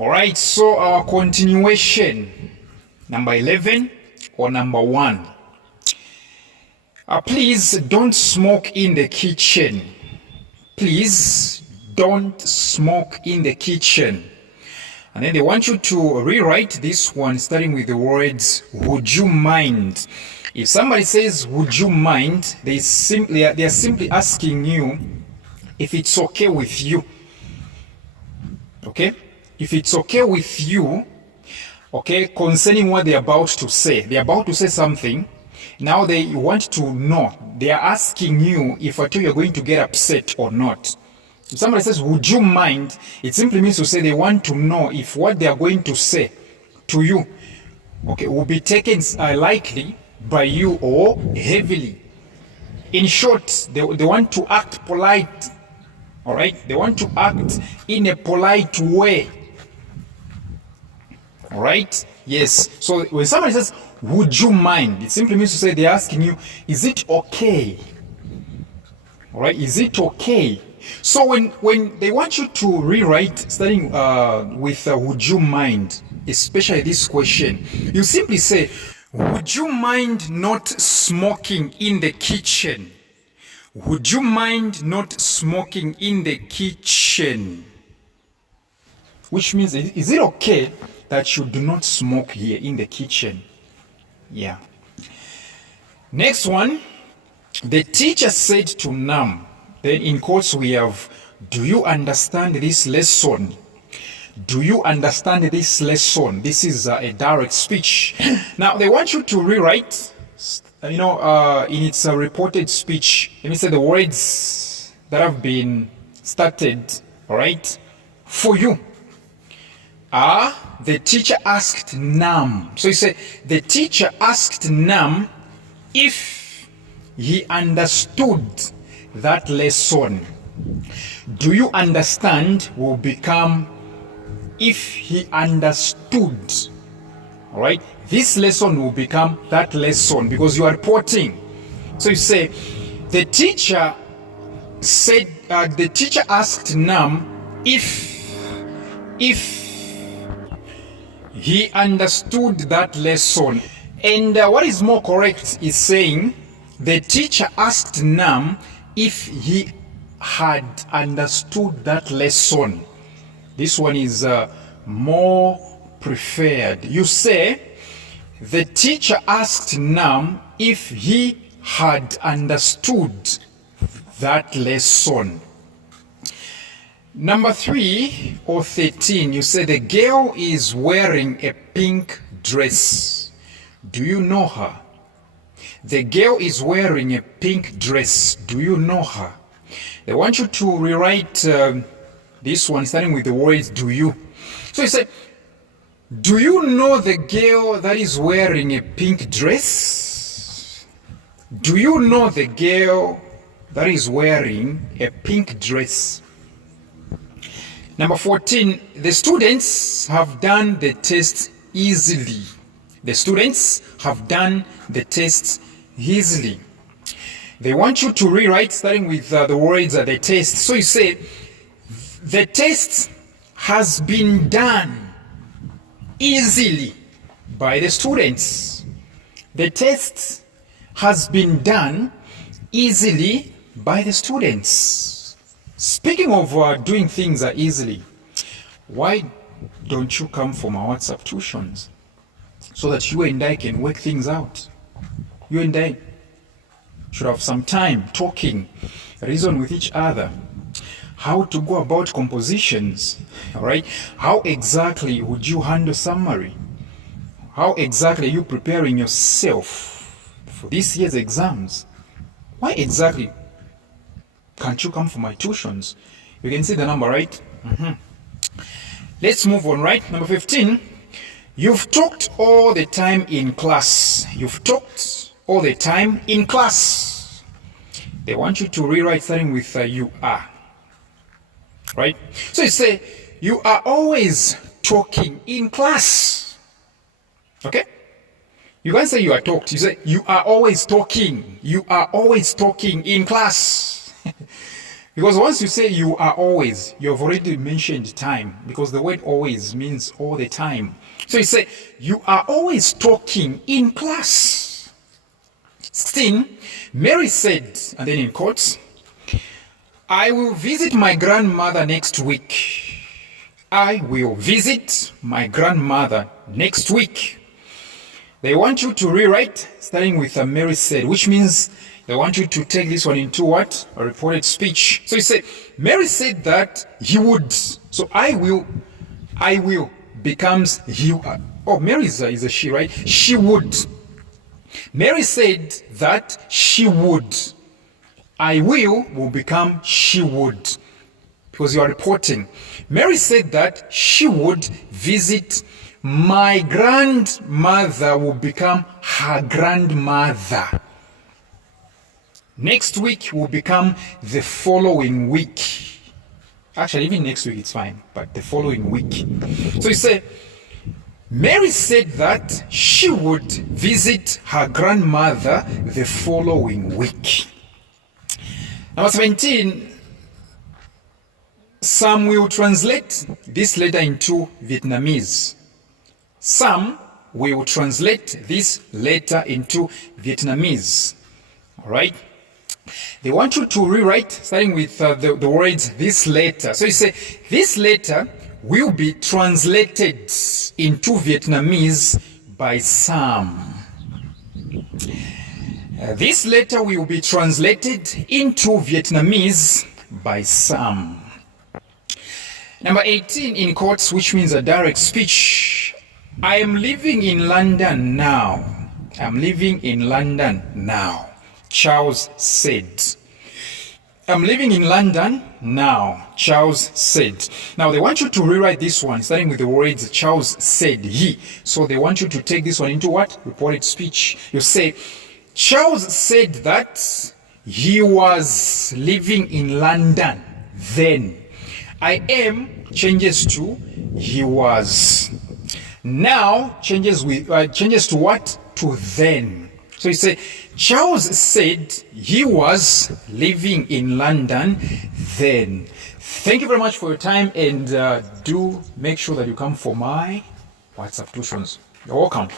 Alright, so our continuation, number 11 or number 1. Please don't smoke in the kitchen. Please don't smoke in the kitchen. And then they want you to rewrite this one starting with the words, would you mind? If somebody says, would you mind, they are simply asking you if it's okay with you. Okay? If it's okay with you, okay, concerning what they're about to say. They're about to say something. Now they want to know. They are asking you if at all you're going to get upset or not. If somebody says, would you mind? It simply means to say they want to know if what they are going to say to you, okay, will be taken lightly by you or heavily. In short, they want to act polite. All right? They want to act in a polite way. All right? Yes. So when somebody says, would you mind? It simply means to say they're asking you, is it okay? All right? Is it okay? So when they want you to rewrite, starting with would you mind, especially this question, you simply say, would you mind not smoking in the kitchen? Would you mind not smoking in the kitchen? Which means, is it okay that you do not smoke here in the kitchen? Yeah. Next one, the teacher said to Nam. Then in quotes we have, do you understand this lesson? Do you understand this lesson? This is a direct speech. Now they want you to rewrite, in its reported speech, let me say the words that have been started, all right, for you. The teacher asked Nam. So you say, the teacher asked Nam if he understood that lesson. Do you understand will become if he understood. All right? This lesson will become that lesson because you are reporting. So you say, the teacher said, the teacher asked Nam if he understood that lesson. And what is more correct is saying, the teacher asked Nam if he had understood that lesson. This one is more preferred. You say, the teacher asked Nam if he had understood that lesson. Number 3 or 13, you say, the girl is wearing a pink dress. Do you know her? The girl is wearing a pink dress. Do you know her? They want you to rewrite this one starting with the words do you. So you say, do you know the girl that is wearing a pink dress? Do you know the girl that is wearing a pink dress? Number 14, the students have done the test easily. The students have done the test easily. They want you to rewrite starting with the words the test. So you say, the test has been done easily by the students. The test has been done easily by the students. Speaking of doing things easily, why don't you come for my WhatsApp tuitions so that you and I can work things out? You and I should have some time talking, reason with each other, how to go about compositions, all right? How exactly would you handle summary? How exactly are you preparing yourself for this year's exams? Why exactly can't you come for my tuitions? You can see the number, right? Let's move on, right? Number 15, you've talked all the time in class. You've talked all the time in class. They want you to rewrite starting with you are. Right? So you say, you are always talking in class. Okay? You can't say you are talked. You say, you are always talking. You are always talking in class. Because once you say you are always, you have already mentioned time, because the word always means all the time. So you say, you are always talking in class. 16, Mary said, and then in quotes, I will visit my grandmother next week. I will visit my grandmother next week. They want you to rewrite, starting with Mary said, which means they want you to take this one into what? A reported speech. So you say, Mary said that he would. So I will becomes he. Mary is a she, right? She would. Mary said that she would. I will become she would. Because you are reporting. Mary said that she would visit. My grandmother will become her grandmother. Next week will become the following week. Actually, even next week it's fine, but the following week. So you say, Mary said that she would visit her grandmother the following week. Number 17, some will translate this letter into Vietnamese. Some will translate this letter into Vietnamese. All right? They want you to rewrite, starting with the words, this letter. So you say, this letter will be translated into Vietnamese by some. This letter will be translated into Vietnamese by some. Number 18 in quotes, which means a direct speech. I am living in London now. I'm living in London now. Charles said. I'm living in London now, Charles said. Now they want you to rewrite this one, starting with the words Charles said, he. So they want you to take this one into what? Reported speech. You say, Charles said that he was living in London then. I am changes to he was. Now changes to what? To then. So you say, Charles said he was living in London then. Thank you very much for your time, and do make sure that you come for my WhatsApp tuitions. You're welcome.